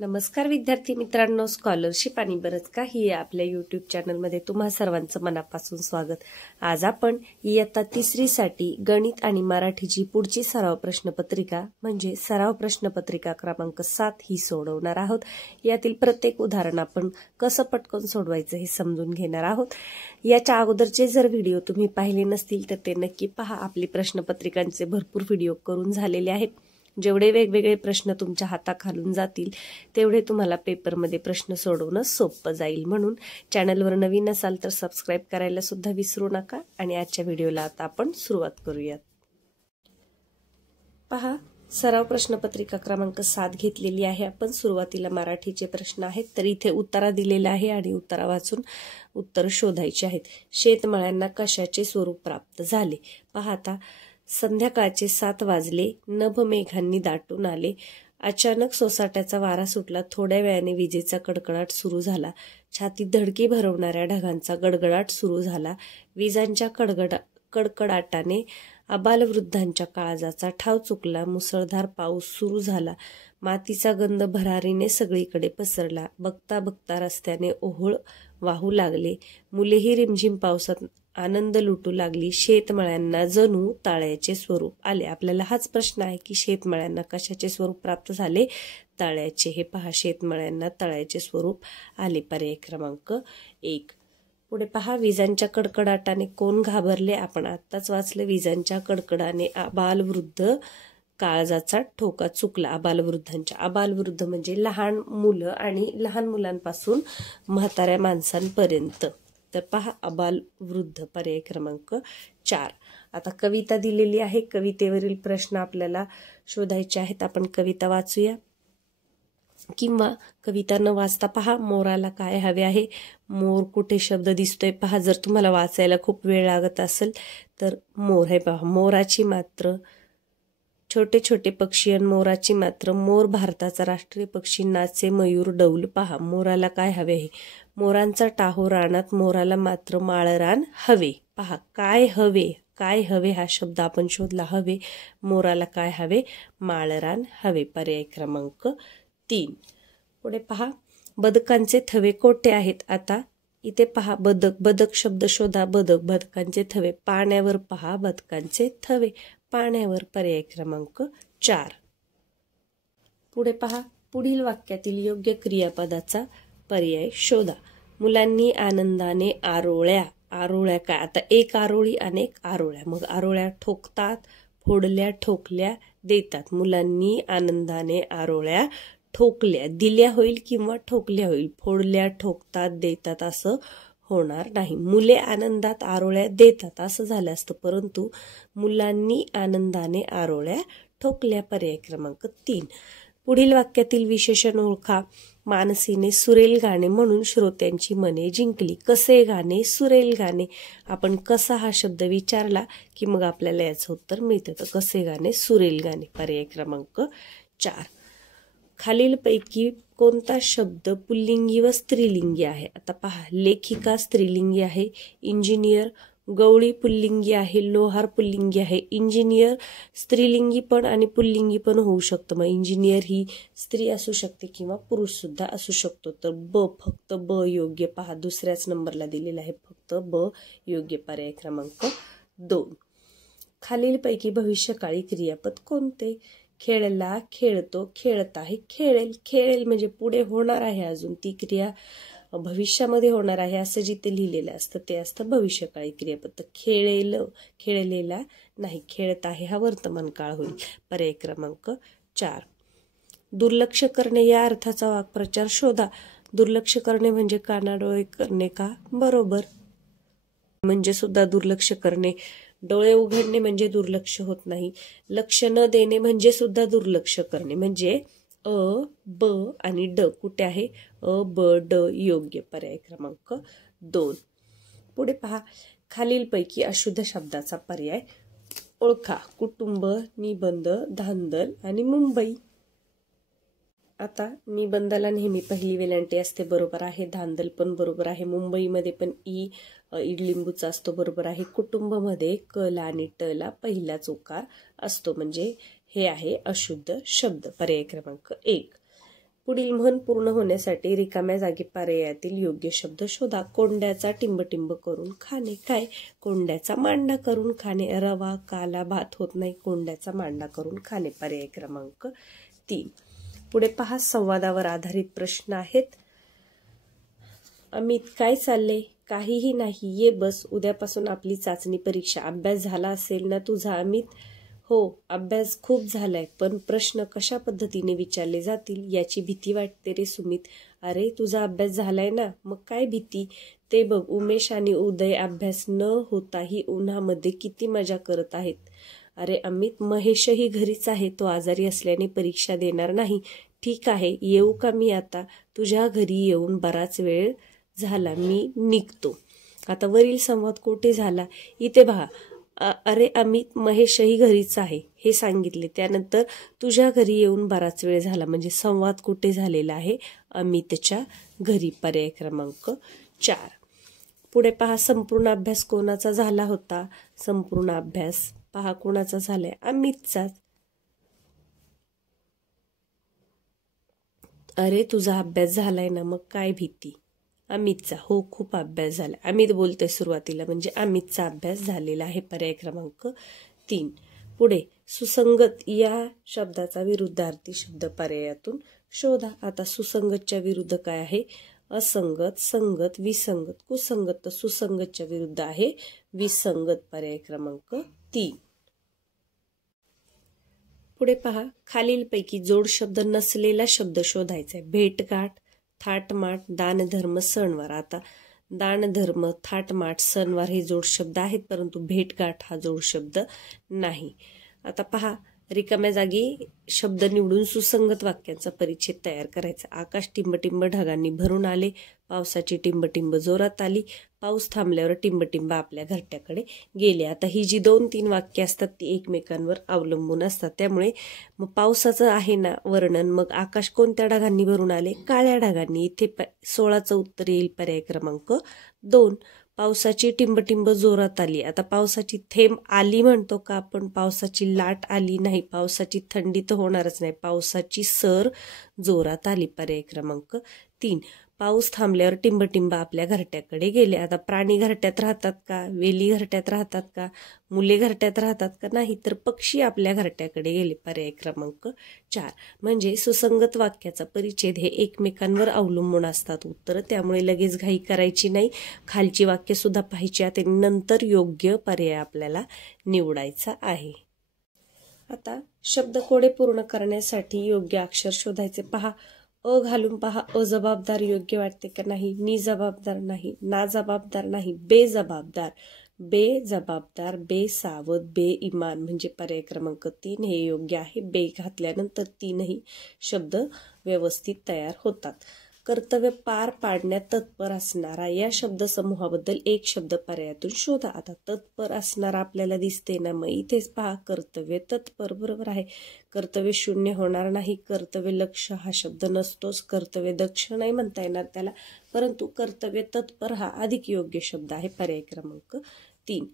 नमस्कार विद्यार्थी मित्रांनो, स्कॉलरशिप आणि बरंच काही या आपल्या यूट्यूब चॅनलमध्ये तुम्हा सर्वांचं मनापासून स्वागत। आज आपण इयत्ता 3री साठी गणित आणि मराठीची पुढची सराव प्रश्नपत्रिका म्हणजे सराव प्रश्नपत्रिका क्रमांक 7 ही सोडवणार आहोत। यातील प्रत्येक उदाहरण आपण कसं पटकन सोडवायचं हे समजून घेणार आहोत। याच्या अगोदरचे जर व्हिडिओ तुम्ही पाहिले नसतील तर ते नक्की पहा। आपली प्रश्नपत्रिकांचे भरपूर व्हिडिओ करून झालेले आहेत। जेवढे वेगवेगळे प्रश्न तुमच्या हाताखालून जातील तेवढे तुम्हाला पेपरमध्ये प्रश्न सोडवणं सोपं जाईल। म्हणून चॅनलवर नवीन असाल तर सबस्क्राइब करायला सुद्धा विसरू नका। आणि आजच्या व्हिडिओला आता आपण सुरुवात करूयात। पहा, सराव प्रश्नपत्रिका क्रमांक 7 घेतलेली आहे आपण। सुरुवातीला मराठीचे प्रश्न आहेत तर इथे उत्तरा दिलेला आहे आणि उत्तरा वाचून उत्तर शोधायचे आहेत। शेतमळ्यांना कशाचे स्वरूप प्राप्त झाले? पहा, आता संध्याकाळचे 7 वाजले, नभ मेघांनी दाटून आले, अचानक सोसाट्याचा वारा सुटला, थोड्या वेळाने विजेचा कडकडाट सुरू झाला, छातीत धडकी भरवणाऱ्या ढगांचा गडगडाट सुरू झाला, विजांच्या कडकडाटाने आबालवृद्धांच्या काळजाचा ठाव चुकला, मुसळधार पाऊस सुरू झाला, मातीचा गंध भरारीने सगळीकडे पसरला, बघता बघता रस्त्याने ओहळ वाहू लागले, मुलेही रिमझिम पावसात आनंद लुटू लागली, शेतमळ्यांना जणू तळ्याचे स्वरूप आले। आपल्याला हाच प्रश्न आहे की शेतमळ्यांना कशाचे स्वरूप प्राप्त झाले? तळ्याचे। हे पहा, शेतमळ्यांना तळ्याचे स्वरूप आले। पर्याय क्रमांक 1। पुढे पहा, विजांच्या कडकडाटाने कोण घाबरले? आपण आत्ताच वाचलं, विजांच्या कडकडाने आबालवृद्ध काळजाचा ठोका चुकला। आबालवृद्धांच्या, आबालवृद्ध म्हणजे लहान मुलं आणि लहान मुलांपासून म्हाताऱ्या माणसांपर्यंत। तर पहा, आबालवृद्ध। पर्याय क्रमांक 4। आता कविता दिलेली आहे, कवितेवरील प्रश्न आपल्याला शोधायचे आहेत। आपण कविता वाचूया किंवा कविता न वाचता पहा, मोराला काय हवे आहे? मोर कुठे शब्द दिसतोय? पहा, जर तुम्हाला वाचायला खूप वेळ लागत असेल तर मोर हे पहा, मोराची मात्र छोटे छोटे पक्षी आणि मोराची मात्र मोर भारताचा राष्ट्रीय पक्षी, नाचे मयूर डौल। पहा, मोराला काय हवे आहे? मोरांचा टाहो रानात, मोराला मात्र माळरान हवे। पहा, काय हवे? काय हवे हा शब्द आपण शोधला, हवे। मोराला काय हवे? माळरान हवे। पर्याय क्रमांक 3। पुढे पहा, बदकांचे थवे कोठे आहेत? आता इथे पहा, बदक, बदक शब्द शोधा, बदक, बदकांचे थवे पाण्यावर। पहा, बदकांचे थवे पाण्यावर। पर्याय क्रमांक 4। पुढे पहा, पुढील वाक्यातील योग्य क्रियापदाचा पर्याय शोधा। मुलांनी आनंदाने आरोळ्या, आरोळ्या काय? आता एक आरोळी अनेक आरोळ्या, मग आरोळ्या ठोकतात, फोडल्या, ठोकल्या, देतात। मुलांनी आनंदाने आरोळ्या ठोकल्या, दिल्या होईल किंवा ठोकल्या होईल, फोडल्या, ठोकतात, देतात असं होणार नाही। मुले आनंदात आरोळ्या देतात असं झालं असतं, परंतु मुलांनी आनंदाने आरोळ्या ठोकल्या। पर्याय क्रमांक 3। पुढील वाक्यातील विशेषण ओळखा। मानसीने सुरेल गाणे म्हणून श्रोत्यांची मने जिंकली। कसे गाणे? सुरेल गाणे। आपण कसा हा शब्द विचारला की मग आपल्याला याचं उत्तर मिळतं, तर कसे गाणे? सुरेल गाणे। पर्याय क्रमांक 4। खालीलपैकी कोणता शब्द पुल्लिंगी व स्त्रीलिंगी आहे? आता पहा, लेखिका स्त्रीलिंगी आहे, इंजिनियर गवळी पुल्लिंगी आहे, लोहार पुल्लिंगी आहे। इंजिनियर स्त्रीलिंगी पण आणि पुल्लिंगी पण होऊ शकतं, मग इंजिनियर ही स्त्री असू शकते किंवा पुरुष सुद्धा असू शकतो। तर ब, फक्त ब योग्य। पहा, दुसऱ्याच नंबरला दिलेला आहे, फक्त ब योग्य। पर्याय क्रमांक 2। खालीलपैकी भविष्यकाळी क्रियापद कोणते? खेळला, खेळतो, खेळत आहे, खेळेल। खेळेल म्हणजे पुढे होणार आहे, अजून ती क्रिया भविष्यामध्ये होणार आहे असं जिथे लिहिलेलं असतं ते असतं भविष्यकाळी क्रियापद। तर खेळेल, खेळलेला नाही, खेळत आहे हा वर्तमान काळ होईल। पर्याय क्रमांक 4। दुर्लक्ष करणे या अर्थाचा वाक्प्रचार शोधा। दुर्लक्ष करणे म्हणजे कानाडोळे करणे का? बरोबर, म्हणजे सुद्धा दुर्लक्ष करणे। डोळे उघडणे म्हणजे दुर्लक्ष होत नाही। लक्ष न देणे म्हणजे सुद्धा दुर्लक्ष करणे। म्हणजे अ, ब आणि ड कुठे आहे? अ, ब, ड योग्य। पर्याय क्रमांक 2। पुढे पहा, खालीलपैकी अशुद्ध शब्दाचा पर्याय ओळखा। कुटुंब, निबंध, धांदल आणि मुंबई। आता निबंधाला नेहमी पहिली वेलांटी असते, बरोबर आहे। धांदल पण बरोबर आहे। मुंबईमध्ये पण इडलिंबूचा असतो, बरोबर आहे। कुटुंबमध्ये क ला आणि ट ला पहिलाच उकार असतो, म्हणजे हे आहे अशुद्ध शब्द। पर्याय क्रमांक 1। पुढील म्हण पूर्ण होण्यासाठी रिकाम्या जागी पर्यायातील योग्य शब्द शोधा. कोंड्याचा टिंबटिंब करून खाणे. काय? कोंड्याचा मांडा करून खाणे. रवा काला भात होत नाही, कोंड्याचा मांडा करून खाणे. पर्याय क्रमांक 3. पुढे पहा, संवादावर आधारित प्रश्न आहेत. अमित, काय चालले? काहीही नाही, ये बस. उद्यापासून आपली चाचणी परीक्षा. अभ्यास झाला असेल ना तुझा? अमित, हो, अभ्यास खूप झालाय, पण प्रश्न कशा पद्धतीने विचारले जातील याची भीती वाटते रे सुमित. अरे, तुझा अभ्यास झालाय ना, मग काय भीती? ते बघ, उमेश आणि उदय अभ्यास न होताही उन्हामध्ये किती मजा करत आहेत. अरे अमित, महेशही घरीच आहे, तो आजारी असल्याने परीक्षा देणार नाही. ठीक आहे, येऊ का मी आता? तुझ्या घरी येऊन बराच वेळ झाला, मी निघतो. आता वरील संवाद कोठे झाला? इथे पहा. अरे अमित, महेशही घरीच आहे हे सांगितले. त्यानंतर तुझ्या घरी येऊन बराच वेळ झाला, म्हणजे संवाद कुठे झालेला आहे? अमितच्या घरी. पर्याय क्रमांक 4. पुढे पहा, संपूर्ण अभ्यास कोणाचा झाला होता? संपूर्ण अभ्यास पहा कोणाचा झालाय? अमितचाच. अरे, तुझा अभ्यास झालाय ना, मग काय भीती? अमितचा. हो, खूप अभ्यास झाला. अमित बोलतोय सुरुवातीला, म्हणजे अमितचा अभ्यास झालेला आहे. पर्याय क्रमांक 3. पुढे, सुसंगत या शब्दाचा विरुद्धार्थी शब्द पर्यायातून शोधा. आता सुसंगतच्या विरुद्ध काय आहे? असंगत, संगत, विसंगत. कुसंगत तर सुसंगतच्या विरुद्ध आहे विसंगत. पर्याय क्रमांक 3. पुढे पहा, खालीलपैकी जोड शब्द नसलेला शब्द शोधायचा आहे. भेटगाठ, थाटमाट, दानधर्म, सणवार. आता दानधर्म, थाटमाट, सणवार हे जोड शब्द आहेत, परंतु भेटगाठ हा जोड शब्द नाही. आता पहा, रिकाम्या जागी शब्द निवडून सुसंगत वाक्यांचा परिच्छेद तयार करायचा. आकाश टिंबटिंब ढगांनी भरून आले, पावसाची टिंबटिंब जोरात आली, पाऊस थांबल्यावर टिंबटिंब आपल्या घरट्याकडे गेले. आता ही जी 2-3 वाक्य असतात ती एकमेकांवर अवलंबून असतात, त्यामुळे मग पावसाचं आहे ना वर्णन, मग आकाश कोणत्या ढगांनी भरून आले? काळ्या ढगांनी. इथे 16चं उत्तर येईल. पर्याय क्रमांक 2. पावसाची टिंबटिंब जोरात आली. आता पावसाची थेंब आली म्हणतो का आपण? पावसाची लाट आली नाही, पावसाची थंडी तर होणारच नाही, पावसाची सर जोरात आली. पर्याय क्रमांक 3. पाऊस थांबल्यावर टिंबटिंब आपल्या घरट्याकडे गेले. आता प्राणी घरट्यात राहतात का? वेली घरट्यात राहतात का? मुले घरट्यात राहतात का? नाही, तर पक्षी आपल्या घरट्याकडे गेले. पर्याय क्रमांक 4. म्हणजे सुसंगत वाक्याचा परिच्छेद हे एकमेकांवर अवलंबून असतात उत्तर, त्यामुळे लगेच घाई करायची नाही. खालची वाक्य सुद्धा पाहायची आणि नंतर योग्य पर्याय आपल्याला निवडायचा आहे. आता शब्दकोडे पूर्ण करण्यासाठी योग्य अक्षर शोधायचे. पहा, अ घालून पहा. अजबाबदार योग्य वाटते का? नाही. निजबाबदार नाही, नाजबाबदार नाही, बेजबाबदार. बेजबाबदार, बेसावध, बेईमान म्हणजे पर्याय क्रमांक 3 हे योग्य आहे. बे घातल्यानंतर 3ही शब्द व्यवस्थित तयार होतात. कर्तव्य पार पाडण्यात तत्पर असणारा या शब्दसमूहाबद्दल एक शब्द पर्यायातून शोधा. आता तत्पर असणारा आपल्याला दिसते ना, मग इथेच पहा, कर्तव्य तत्पर. बरोबर आहे. कर्तव्य शून्य होणार नाही. कर्तव्य लक्ष हा शब्द नसतोच. कर्तव्य दक्ष नाही म्हणता येणार त्याला, परंतु कर्तव्य तत्पर हा अधिक योग्य शब्द आहे. पर्याय क्रमांक 3.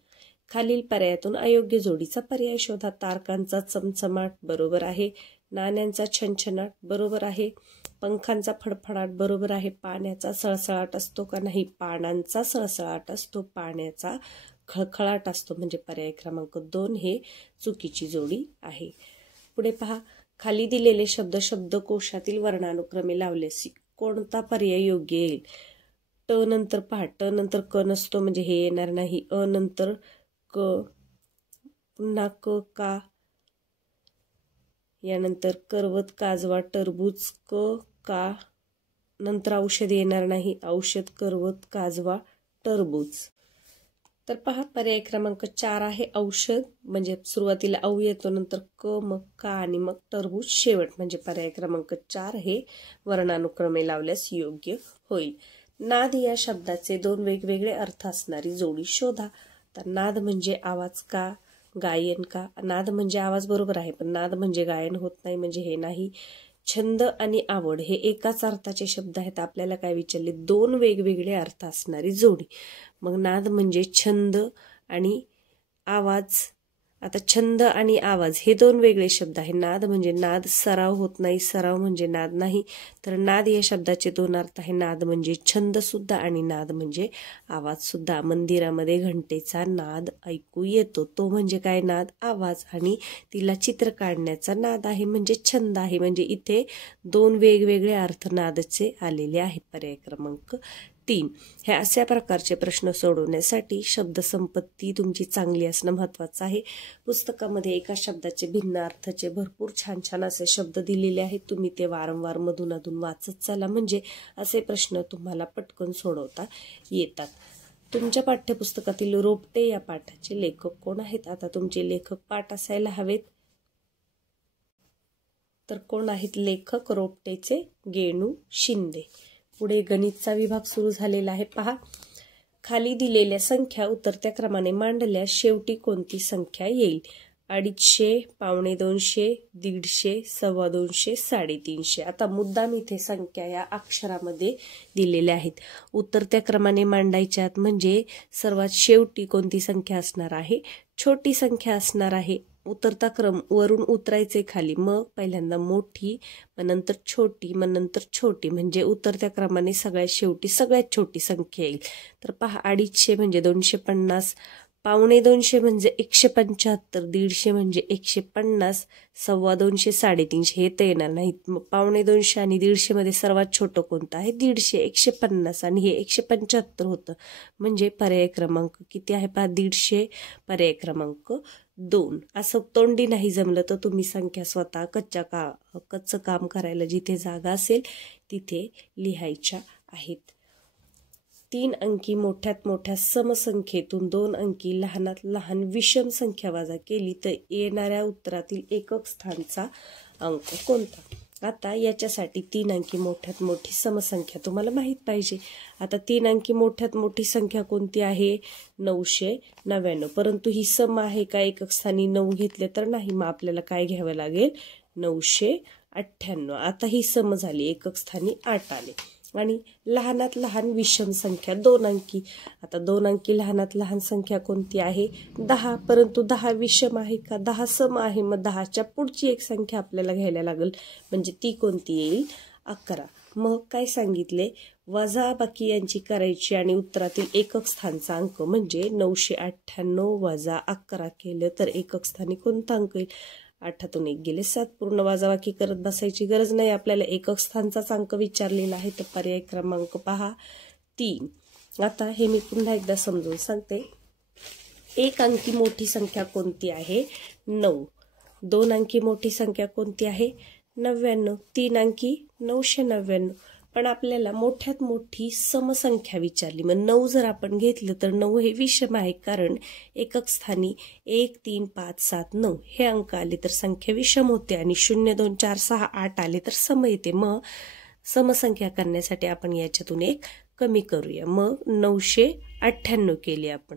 खालील पर्यायातून अयोग्य जोडीचा पर्याय शोधा. तारकांचा चमचमाट बरोबर आहे. नाण्यांचा छनछनाट बरोबर आहे. पंखांचा फडफडाट बरोबर आहे. पाण्याचा सळसळाट असतो का? नाही. पानांचा सळसळाट असतो, पाण्याचा खळखळाट असतो, म्हणजे पर्याय क्रमांक 2 हे चुकीची जोडी आहे. पुढे पहा, खाली दिलेले शब्द शब्दकोशातील वर्णानुक्रमे लावल्यास कोणता पर्याय योग्य येईल? ट नंतर पहा, ट नंतर क नसतो, म्हणजे हे येणार नाही. अ नंतर क, पुन्हा क, का, यानंतर करवत, काजवा, टरबूज, क, का, नंतर औषध येणार नाही. औषध, करवत, काजवा, टरबूज. तर पहा, पर्याय क्रमांक 4 आहे औषध, म्हणजे सुरुवातीला औ येतो, नंतर क, मग का आणि मग टरबूज शेवट, म्हणजे पर्याय क्रमांक 4 हे वर्णानुक्रमे लावल्यास योग्य होईल. नाद या शब्दाचे 2 वेगवेगळे अर्थ असणारी जोडी शोधा. तर नाद म्हणजे आवाज का? गायन का? नाद म्हणजे आवाज बरोबर आहे, पण नाद म्हणजे गायन होत नाही, म्हणजे हे नाही. छंद आणि आवड हे एकाच अर्थाचे शब्द आहेत. आपल्याला काय विचारले? 2 वेगवेगळे अर्थ असणारी जोडी. मग नाद म्हणजे छंद आणि आवाज आता छंद आणि आवाज हे दोन वेगळे शब्द आहे. नाद म्हणजे नाद, सराव होत नाही, सराव म्हणजे नाद नाही. तर नाद या शब्दाचे दोन अर्थ आहे. नाद म्हणजे छंद सुद्धा आणि नाद म्हणजे आवाज सुद्धा. मंदिरामध्ये घंटेचा नाद ऐकू येतो, तो म्हणजे काय? नाद, आवाज. आणि तिला चित्र काढण्याचा नाद आहे म्हणजे छंद आहे. म्हणजे इथे दोन वेगवेगळे अर्थ नादचे आलेले आहेत. पर्याय क्रमांक 3. हे अशा प्रकारचे प्रश्न सोडवण्यासाठी शब्दसंपत्ती तुमची चांगली असणं महत्त्वाचं आहे. पुस्तकामध्ये एका शब्दाचे भिन्न अर्थाचे भरपूर छान छान असे शब्द दिलेले आहेत. तुम्ही ते वारंवार मधून अधून वाचत चला, म्हणजे असे प्रश्न तुम्हाला पटकन सोडवता येतात. तुमच्या पाठ्यपुस्तकातील रोपटे या पाठाचे लेखक कोण आहेत? आता तुमचे लेखक पाठ असायला हवेत. तर कोण आहेत लेखक रोपटेचे? गेणू शिंदे. पुढे गणितचा विभाग सुरू झालेला आहे. पहा, खाली दिलेल्या संख्या उतरत्या क्रमाने मांडल्यास शेवटी कोणती संख्या येईल? 250, 250, 150, 250, 350. आता मुद्दाम इथे संख्या या अक्षरामध्ये दिलेल्या आहेत. उतरत्या क्रमाने मांडायच्यात म्हणजे सर्वात शेवटी कोणती संख्या असणार आहे? छोटी संख्या असणार आहे. उतरता क्रम वरून उतरायचे खाली, मग पहिल्यांदा मोठी, मग नंतर छोटी, मग नंतर छोटी, म्हणजे उतरत्या क्रमाने सगळ्यात शेवटी सगळ्यात छोटी संख्या येईल. तर पहा, 250 म्हणजे 250, 250 म्हणजे 175, 150 म्हणजे 150, 250, 350 हे तर येणार नाहीत. मग 250 आणि 150 मध्ये सर्वात छोटं कोणतं आहे? 150, 150 आणि हे 175 होतं. म्हणजे पर्याय क्रमांक किती आहे? पहा, 150. पर्याय क्रमांक 2. असं तोंडी नाही जमलं तर तुम्ही संख्या स्वतः कच्चं काम करायला जिथे जागा असेल तिथे लिहायच्या आहेत. 3 अंकी मोठ्यात मोठ्या समसंख्येतून 2 अंकी लहानात लहान विषम संख्या वजा केली तर येणाऱ्या उत्तरातील एकक स्थानचा अंक कोणता? आता याच्यासाठी 3 अंकी मोठ्यात मोठी समसंख्या तुम्हाला माहीत पाहिजे. आता 3 अंकी मोठ्यात मोठी संख्या कोणती आहे? 999. परंतु ही सम आहे का? एकक स्थानी 9 घेतले तर नाही, मग आपल्याला काय घ्यावं लागेल? 998. आता ही सम झाली, एकक स्थानी 8 आले. आणि लहानात लहान विषम संख्या 2 अंकी. आता 2 अंकी लहानात लहान संख्या कोणती आहे? 10. परंतु 10 विषम आहे का? 10 सम आहे, मग 10च्या पुढची एक संख्या आपल्याला घ्यायला लागेल, म्हणजे ती कोणती येईल? 11. मग काय सांगितले? वजाबाकी यांची करायची आणि उत्तरातील एकक स्थानचा अंक म्हणजे 998 वजा 11 केलं तर एकक स्थानी कोणता अंक येईल? 8तून 1 गेले 7. पूर्ण वजाबाकी करत बसायची गरज नाही, आपल्याला एकक स्थानचाच अंक विचारलेला आहे. तर पर्याय क्रमांक पहा 3. आता हे मी पुन्हा एकदा समजून सांगते. 1 अंकी मोठी संख्या कोणती आहे? 9. 2 अंकी मोठी संख्या कोणती आहे? 99. 3 अंकी 999. पण आपल्याला मोठ्यात मोठी समसंख्या विचारली, मग 9 जर आपण घेतलं तर 9 हे विषम आहे, कारण एकक स्थानी 1, 3, 5, 7, 9 हे अंक आले तर संख्या विषम होते आणि 0, 2, 4, 6, 8 आले तर सम येते. मग समसंख्या करण्यासाठी आपण याच्यातून एक कमी करूया, मग 998 केली आपण.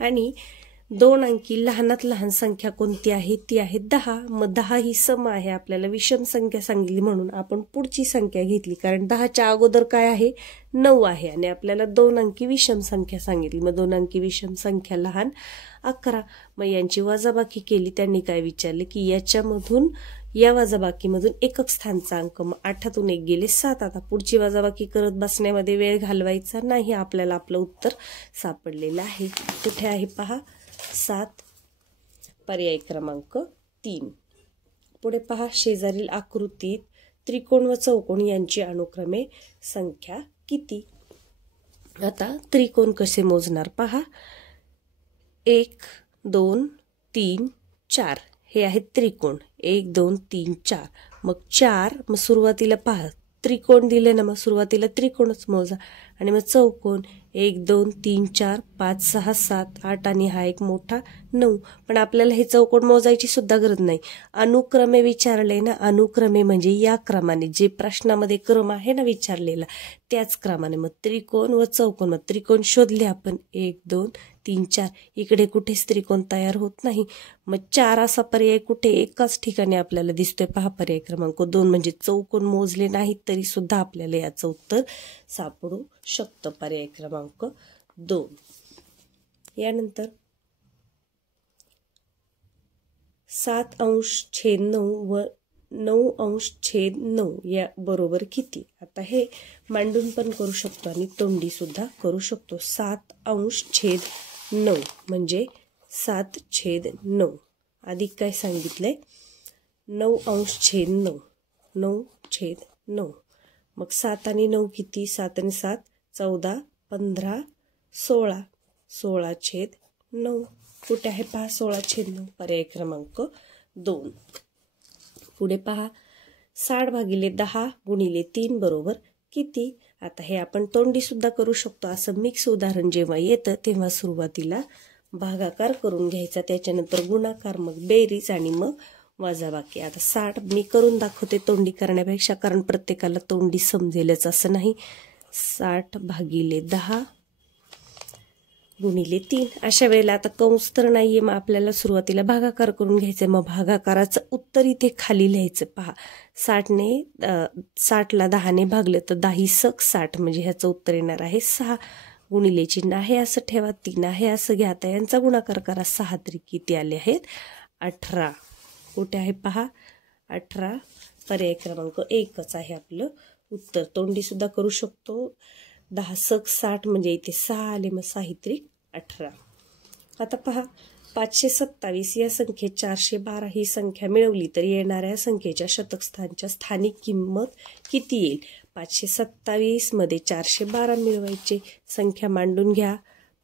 आणि 2 अंकी लहानात लहान संख्या कोणती आहे? ती आहे 10. मग 10 ही सम आहे, आपल्याला विषम संख्या सांगितली म्हणून आपण पुढची संख्या घेतली, कारण 10च्या अगोदर काय आहे? 9 आहे आणि आपल्याला 2 अंकी विषम संख्या सांगितली, मग 2 अंकी विषम संख्या लहान 11. मग यांची वजाबाकी केली, त्यांनी काय विचारले की याच्यामधून या वजाबाकीमधून एकक स्थानचा अंक, मग 8तून 1 गेले 7. आता पुढची वजाबाकी करत बसण्यामध्ये वेळ घालवायचा नाही, आपल्याला आपलं उत्तर सापडलेलं आहे. कुठे आहे पहा? 7. पर्याय क्रमांक 3. पुढे पहा, शेजारील आकृतीत त्रिकोण व चौकोन यांची अनुक्रमे संख्या किती? आता त्रिकोण कसे मोजणार पहा. 1, 2, 3, 4 हे आहेत त्रिकोण. 1, 2, 3, 4. मग 4, मग सुरुवातीला पहा त्रिकोण दिले ना, मग सुरुवातीला त्रिकोणच मोजा. आणि मग चौकोन 1, 2, 3, 4, 5, 6, 7, 8 आणि हा एक मोठा 9. पण आपल्याला हे चौकोन मोजायची सुद्धा गरज नाही, अनुक्रमे विचारले ना. अनुक्रमे म्हणजे या क्रमाने, जे प्रश्नामध्ये क्रम आहे ना विचारलेला त्याच क्रमाने. मग त्रिकोण व चौकोन, मग त्रिकोण शोधले आपण 1, 2, 3, 4. इकडे कुठेच त्रिकोण तयार होत नाही, मग 4 असा पर्याय कुठे? एकाच ठिकाणी आपल्याला दिसतोय पहा, पर्याय क्रमांक 2. म्हणजे चौकोन मोजले नाहीत तरी सुद्धा आपल्याला याचं उत्तर सापडू शकतं, पर्याय क्रमांक 2. यानंतर 7/9 व 9/9 या बरोबर किती? आता हे मांडून पण करू शकतो आणि तोंडी सुद्धा करू शकतो. 7/9 म्हणजे 7/9 अधिक काय सांगितलंय 9/9 9/9. मग 7 आणि 9 किती? 7 आणि 7 14 15 16 16/9. कुठे आहे पहा 16/9? पर्याय क्रमांक 2. पुढे पहा 60/10 गुणिले 3 बरोबर किती? आता हे आपण तोंडी सुद्धा करू शकतो. असं मिक्स उदाहरण जेव्हा येतं तेव्हा सुरुवातीला भागाकार करून घ्यायचा, त्याच्यानंतर गुणाकार, मग बेरीज आणि मग वजाबाकी. आता 60 मी करून दाखवते तोंडी करण्यापेक्षा, कारण प्रत्येकाला तोंडी समजेलच असं नाही. 60/10 गुणिले 3. अशा वेळेला आता कंस तर नाहीये, मग आपल्याला सुरुवातीला भागाकार करून घ्यायचंय. मग भागाकाराचं उत्तर इथे खाली लिहायचं. पहा 60ला 10ने भागले तर 10×6 म्हणजे ह्याचं उत्तर येणार आहे 6. गुणिले चिन्ह आहे असं ठेवा, 3 आहे असं घ्या. आता यांचा गुणाकार करा. 6 त्रिक किती आले आहेत? 18. कुठे आहे पहा 18. पर्याय क्रमांक 1च आहे आपलं उत्तर. तोंडी सुद्धा करू शकतो. 10×6 म्हणजे इथे 6 आले, मग 6 त्रिक 18. आता पहा 527 या संख्येत 412 ही संख्या मिळवली तर येणाऱ्या संख्येच्या शतकस्थानच्या स्थानिक किंमत किती येईल? 527 मध्ये 412 मिळवायचे. संख्या मांडून घ्या.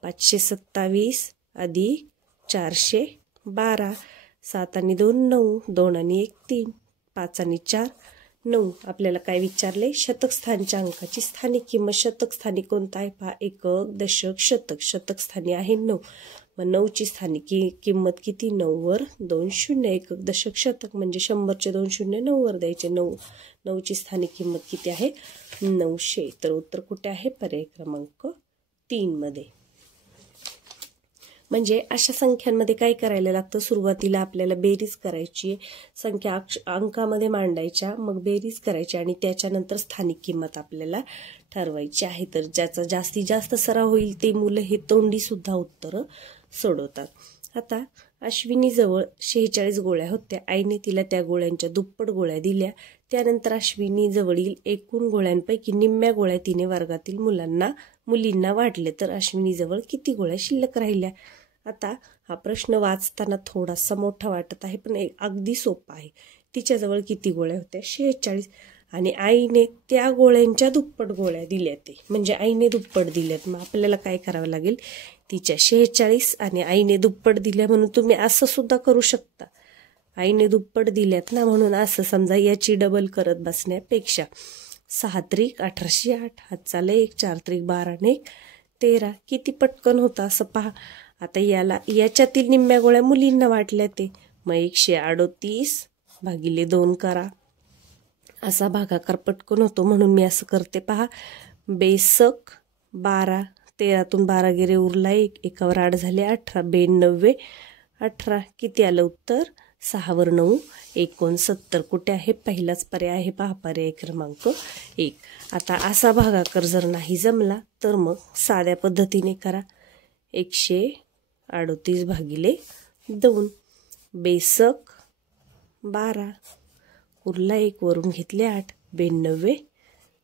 527 अधिक 412. 7 आणि 2 9, 2 आणि 1 3, 5 आणि 4 9. आपल्याला काय विचारले? शतकस्थानच्या अंकाची स्थानिक किंमत. शतकस्थानी कोणता आहे पहा? एकक, दशक, शतक. शतकस्थानी आहे 9. मग 9ची स्थानिक किंमत किती? 9 वर 2 0. एकक, दशक, शतक म्हणजे 100चे 2 0 9 वर द्यायचे. 9ची स्थानिक किंमत किती आहे? 900. तर उत्तर कुठे आहे? पर्याय क्रमांक 3 मध्ये. म्हणजे अशा संख्यांमध्ये काय करायला लागतं? सुरुवातीला आपल्याला बेरीज करायची, संख्या अंकामध्ये मांडायच्या, मग बेरीज करायची आणि त्याच्यानंतर स्थानिक किंमत आपल्याला ठरवायची आहे. तर ज्याचा जास्तीत जास्त सराव होईल ते मुलं हे तोंडी सुद्धा उत्तरं सोडवतात. आता अश्विनीजवळ 46 गोळ्या होत्या. आईने तिला त्या गोळ्यांच्या दुप्पट गोळ्या दिल्या. त्यानंतर अश्विनीजवळील एकूण गोळ्यांपैकी निम्म्या गोळ्या तिने वर्गातील मुलींना वाटले तर अश्विनीजवळ किती गोळ्या शिल्लक राहिल्या? आता हा प्रश्न वाचताना थोडासा मोठा वाटत आहे, पण अगदी सोपा आहे. तिच्याजवळ किती गोळ्या होत्या? 46. आणि आईने त्या गोळ्यांच्या दुप्पट गोळ्या दिल्या, ते म्हणजे आईने दुप्पट दिल्यात. मग आपल्याला काय करावं लागेल? तिच्या 46 आणि आईने दुप्पट दिल्या म्हणून तुम्ही असं सुद्धा करू शकता. आईने दुप्पट दिल्यात ना म्हणून असं समजा, याची डबल करत बसण्यापेक्षा. 6 त्रिक 1808. हात चालय 1 4 त्रिक 12 आणि 1 13. किती पटकन होता असं पहा. आता याच्यातील निम्म्या गोळ्या मुलींना वाटल्या ते, मग 138/2 करा. असा भागाकार पटकन होतो म्हणून मी असं करते पहा. बेसक 12, 13तून 12 गेले उरला 1, एकावर 8 झाले 18, 92 18. किती आलं उत्तर? 6 वर 9 69. कुठे आहे? पहिलाच पर्याय आहे पहा, पर्याय क्रमांक 1. आता असा भागाकार जर नाही जमला तर मग साध्या पद्धतीने करा. 138/2. बेसक 12 उरला 1, वरून घेतले 8, 92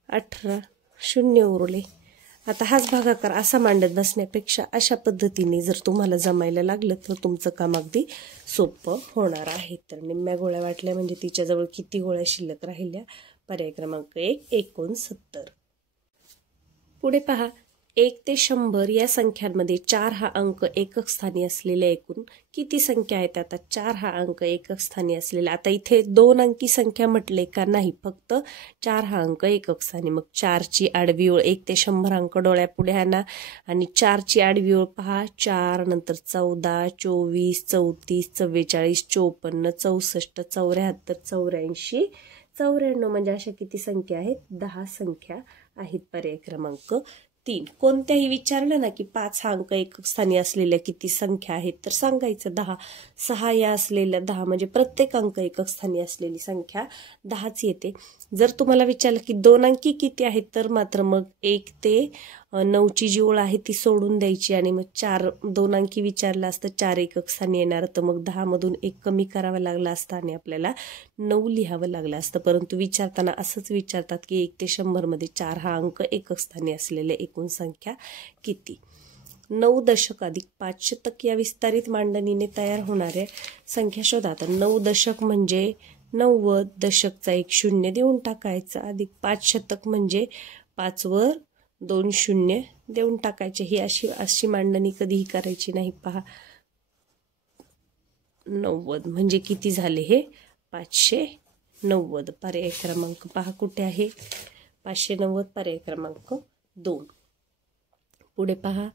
18 0 उरले. आता हाच भागाकार असा मांडत बसण्यापेक्षा अशा पद्धतीने जर तुम्हाला जमायला लागलं तर तुमचं काम अगदी सोपं होणार आहे. तर निम्म्या गोळ्या वाटल्या म्हणजे तिच्याजवळ किती गोळ्या शिल्लक राहिल्या? पर्याय क्रमांक 1 69. पुढे पहा 1 ते 100 या संख्यांमध्ये 4 हा अंक एकक स्थानी असलेल्या एकूण किती संख्या आहेत? आता 4 हा अंक एकक स्थानी असलेला, आता इथे 2 अंकी संख्या म्हटले का नाही, फक्त 4 हा अंक एकक स्थानी. मग 4ची आडवी ओळ 1 ते 100 अंक डोळ्यापुढे आणा आणि 4ची आडवी ओळ पहा. 4 नंतर 14 24 34 44 54 64 74 84 94 म्हणजे अशा किती संख्या आहेत? 10 संख्या आहेत. पर्याय क्रमांक 3. कोणत्याही विचारलं ना की 5 हा अंक एकक स्थानी असलेल्या किती संख्या आहेत तर सांगायचं 10. 6 या असलेल्या 10 म्हणजे प्रत्येक अंक एकक स्थानी असलेली संख्या 10च येते. जर तुम्हाला विचारलं की 2 अंकी किती आहेत तर मात्र मग 1 ते 9ची जी ओळ आहे ती सोडून द्यायची आणि मग 4 2 अंकी विचारलं असतं, 4 एकक स्थानी येणार, तर मग 10 मधून 1 कमी करावा लागला असता आणि आपल्याला 9 लिहावं लागलं असतं. परंतु विचारताना असंच विचारतात की 1 ते 100 मध्ये 4 हा अंक एकक स्थानी असलेल्या एकूण संख्या किती. 9 दशक अधिक 5 शतक या विस्तारित मांडणीने तयार होणाऱ्या संख्या शोधा. तर 9 दशक म्हणजे 90, दशकचा 1 शून्य देऊन टाकायचा, अधिक 5 शतक म्हणजे 5 वर 2 शून्य देऊन टाकायचे. ही अशी मांडणी कधीही करायची नाही. पहा 90 म्हणजे किती झाले हे 590. पर्याय क्रमांक पहा कुठे आहे, 590 पर्याय क्रमांक 2. पुढे पहा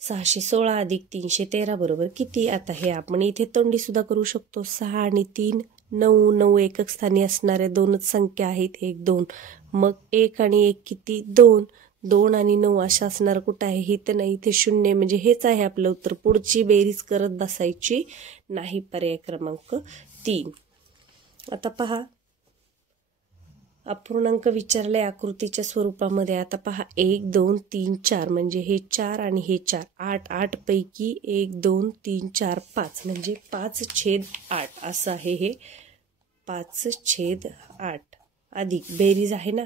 616 अधिक 313 बरोबर किती. आता हे आपण इथे तोंडी सुद्धा करू शकतो. 6 आणि 3 9, 9 एकक स्थानी असणाऱ्या दोनच संख्या आहेत, 1 2. मग 1 आणि 1 किती 2, 2 आणि 9 अशा असणार कुठं आहे, ही तर नाही, इथे शून्य म्हणजे हेच आहे आपलं उत्तर. पुढची बेरीज करत बसायची नाही. पर्याय क्रमांक 3. आता पहा अपूर्णांक विचारले आकृतीच्या स्वरूपामध्ये. आता पहा 1 2 3 4 म्हणजे हे 4 आणि हे 4, 8 8 पैकी 1 2 3 4 5 म्हणजे 5/8 असं आहे हे. 5/8 अधिक बेरीज आहे ना,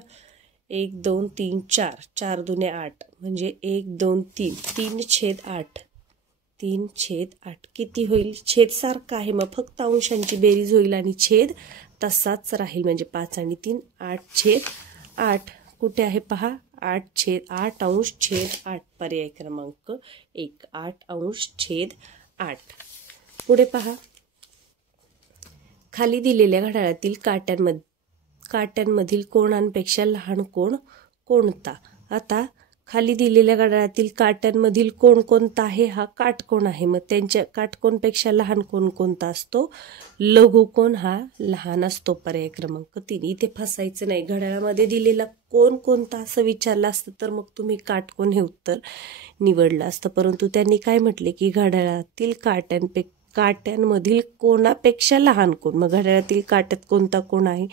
1 2 3 4, 4 दुने 8 म्हणजे 1 2 3, 3/8, 3/8 किती होईल. छेद सारखा आहे मग फक्त अंशांची बेरीज होईल आणि छेद तसाच राहील म्हणजे 5 आणि 3 8/8. कुठे आहे पहा 8/8 अंश छेद 8. पर्याय क्रमांक 1 8 अंश छेद 8. पुढे पहा खाली दिलेल्या घड्याळातील काट्यांमधील कोणांपेक्षा लहान कोण कोणता. आता खाली दिलेल्या घड्याळातील काट्यांमधील कोण कोणता आहे, हा काटकोण आहे. मग त्यांच्या काटकोणपेक्षा लहान कोण कोणता असतो, लघुकोण हा लहान असतो. पर्याय क्रमांक 3. इथे फसायचं नाही. घड्याळामध्ये दिलेला कोण कोणता असं विचारलं असतं तर मग तुम्ही काटकोण हे उत्तर निवडलं असतं. परंतु त्यांनी काय म्हटले की घड्याळातील काट्यांमधील कोणापेक्षा लहान कोण. मग घड्याळातील काट्यात कोणता कोण आहे,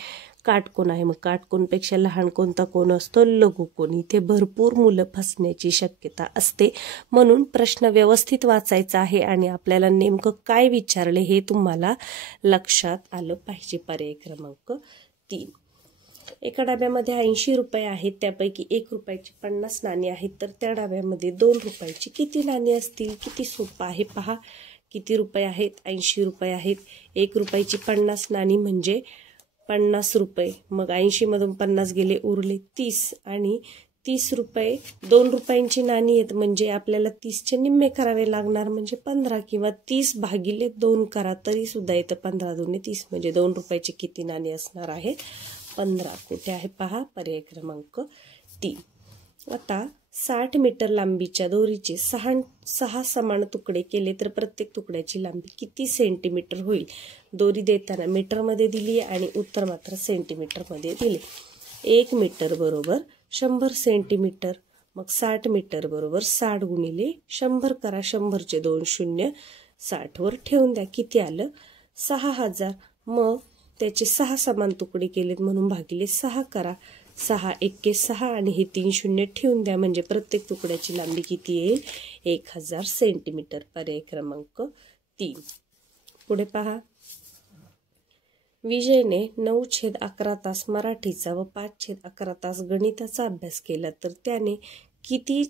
काटकोण आहे. मग काटकोणपेक्षा लहान कोणता कोण असतो, लघुकोण. इथे भरपूर मुलं फसण्याची शक्यता असते. म्हणून प्रश्न व्यवस्थित वाचायचा आहे आणि आपल्याला नेमकं काय विचारले हे तुम्हाला लक्षात आलं पाहिजे. पर्याय क्रमांक 3. एका डब्यामध्ये 80 रुपये आहेत, त्यापैकी 1 रुपयाची 50 नाणी आहेत, तर त्या डब्यामध्ये 2 रुपयाची किती नाणी असतील. किती सोपं आहे पहा. किती रुपये आहेत, 80 रुपये आहेत. 1 रुपयाची 50 नाणी म्हणजे 50 रुपये. मग 80 मधून 50 गेले, उरले 30 आणि 30 रुपये 2 रुपयांची नाणी आहेत म्हणजे आपल्याला 30चे निम्मे करावे लागणार म्हणजे 15 किंवा 30/2 करा तरी सुद्धा येतं. 15 दुने 30 म्हणजे 2 रुपयाची किती नाणी असणार आहेत, 15. कुठे आहे पहा पर्याय क्रमांक 3. आता 60 मीटर लांबीच्या दोरीचे 6 समान तुकडे केले तर प्रत्येक तुकड्याची लांबी किती सेंटीमीटर होईल. दोरी देताना मीटरमध्ये दिली आणि उत्तर मात्र सेंटीमीटरमध्ये दिले. 1 मीटर बरोबर 100 सेंटीमीटर. मग 60 मीटर बरोबर 60 गुणिले 100 करा. 100चे 2 शून्य 60 वर ठेवून द्या. किती आलं 6000. मग त्याचे 6 समान तुकडे केलेत म्हणून भागिले 6 करा. 6 1 6 आणि हे 3 शून्य ठेवून द्या म्हणजे प्रत्येक तुकड्याची लांबी किती येईल, 1000 सेंटीमीटर. पर्याय क्रमांक 3. पुढे पहा विजयने 9/11 तास मराठीचा व 5/11 तास गणिताचा अभ्यास केला तर त्याने किती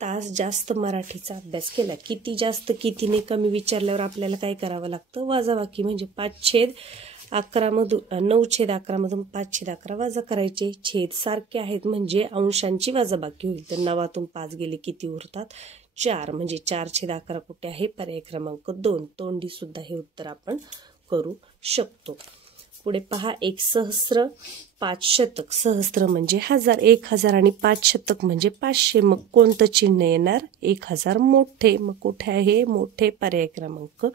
तास जास्त मराठीचा अभ्यास केला. किती जास्त कितीने कमी विचारल्यावर आपल्याला काय करावं लागतं, वजाबाकी. म्हणजे 5/11 मधून 9/11 मधून 5/11 वजा करायचे. छेद सारखे आहेत म्हणजे अंशांची वजाबाकी होईल. तर 9तून 5 गेले किती उरतात, 4 म्हणजे 4/11 कुठे आहे, पर्याय क्रमांक 2. तोंडी सुद्धा हे उत्तर आपण करू शकतो. पुढे पहा 1 सहस्र 5 शतक. सहस्र म्हणजे 1000, 1000 आणि 5 शतक म्हणजे 500. मग कोणतं चिन्ह येणार, 1000 मोठे. मग कुठे आहे मोठे, पर्याय क्रमांक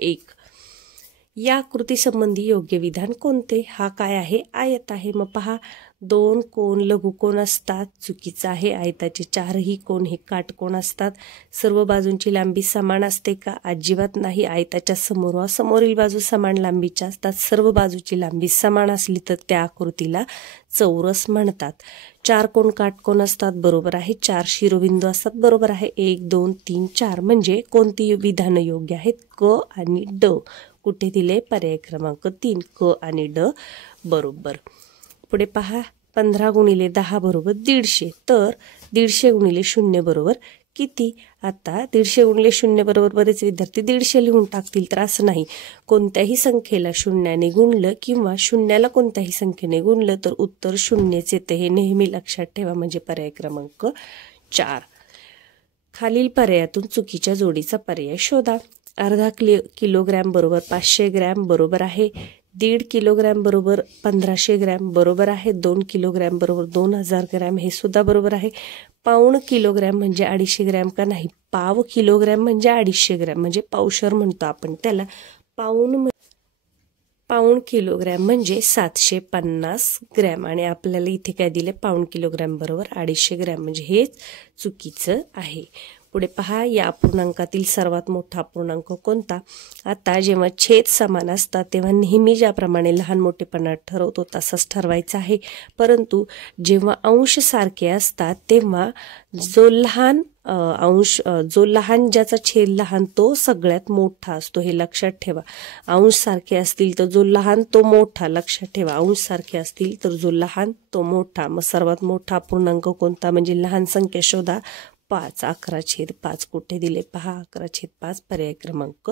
1. या आकृती संबंधी योग्य विधान कोणते? हा काय आहे? आयत आहे. मग पहा, 2 कोन लघुकोन असतात, चुकीचं आहे. आयताचे 4ही कोन हे काटकोन असतात. सर्व बाजूंची लांबी समान असते का? अजिबात नाही. आयताच्या समोरील बाजू समान लांबीच्या असतात. सर्व बाजूची लांबी समान असली तर त्या आकृतीला चौरस म्हणतात. 4 कोन काटकोन असतात, बरोबर आहे. 4 शिरोबिंदू असतात, बरोबर आहे. 1 2 3 4 म्हणजे कोणती विधानं योग्य आहेत? क आणि ड. कुठे दिले? पर्याय क्रमांक 3, क आणि ड बरोबर. पुढे पहा, 15 गुणिले 10 बरोबर 150. तर 150 गुणिले 0 बरोबर किती? आता 150 गुणिले 0 बरोबर बरेच विद्यार्थी 150 लिहून टाकतील, तर असं नाही. कोणत्याही संख्येला शून्याने गुणलं किंवा शून्याला कोणत्याही संख्येने गुणलं तर उत्तर 0च येते. हे नेहमी लक्षात ठेवा. म्हणजे पर्याय क्रमांक 4. खालील पर्यायातून चुकीच्या जोडीचा पर्याय शोधा. अर्धा किलोग्रॅम बरोबर 500 ग्रॅम बरोबर आहे. 1.5 किलोग्रॅम बरोबर 1500 ग्रॅम बरोबर आहे. 2 किलोग्रॅम बरोबर 2000 ग्रॅम हे सुद्धा बरोबर आहे. पाऊण किलोग्रॅम म्हणजे 250 ग्रॅम का? नाही. पाव किलोग्रॅम म्हणजे 250 ग्रॅम, म्हणजे पावशर म्हणतो आपण त्याला. पाऊण किलोग्रॅम म्हणजे 750 ग्रॅम आणि आपल्याला इथे काय दिले? पाऊण किलोग्रॅम बरोबर 250 ग्रॅम, म्हणजे हेच चुकीचं आहे. पुढे पहा, या अपूर्णांकातील सर्वात मोठा अपूर्णांक कोणता? आता जेव्हा छेद समान असतात तेव्हा नेहमी ज्याप्रमाणे लहान मोठेपणा ठरवतो तसाच ठरवायचा आहे. परंतु जेव्हा अंश सारखे असतात तेव्हा जो लहान ज्याचा छेद लहान तो सगळ्यात मोठा असतो, हे लक्षात ठेवा. अंश सारखे असतील तर जो लहान तो मोठा, लक्षात ठेवा. अंश सारखे असतील तर जो लहान तो मोठा. मग सर्वात मोठा अपूर्णांक कोणता? म्हणजे लहान संख्या शोधा. 5. 11/5 कुठे दिले? पहा, 11/5 पर्याय क्रमांक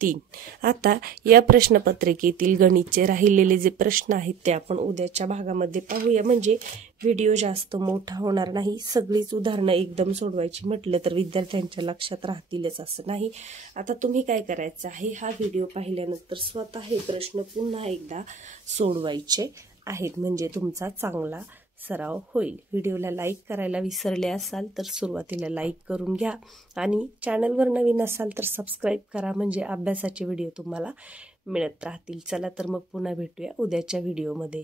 3. आता या प्रश्नपत्रिकेतील गणितचे राहिलेले जे प्रश्न आहेत ते आपण उद्याच्या भागामध्ये पाहूया. म्हणजे व्हिडिओ जास्त मोठा होणार नाही. सगळीच उदाहरणं एकदम सोडवायची म्हटलं तर विद्यार्थ्यांच्या लक्षात राहतीलच असं नाही. आता तुम्ही काय करायचं आहे, हा व्हिडिओ पाहिल्यानंतर स्वतः हे प्रश्न पुन्हा एकदा सोडवायचे आहेत, म्हणजे तुमचा चांगला सराव होईल. व्हिडिओला लाईक करायला विसरले असाल तर सुरुवातीला लाईक करून घ्या आणि चॅनलवर नवीन असाल तर सबस्क्राईब करा, म्हणजे अभ्यासाचे व्हिडिओ तुम्हाला मिळत राहतील. चला तर मग पुन्हा भेटूया उद्याच्या व्हिडिओमध्ये.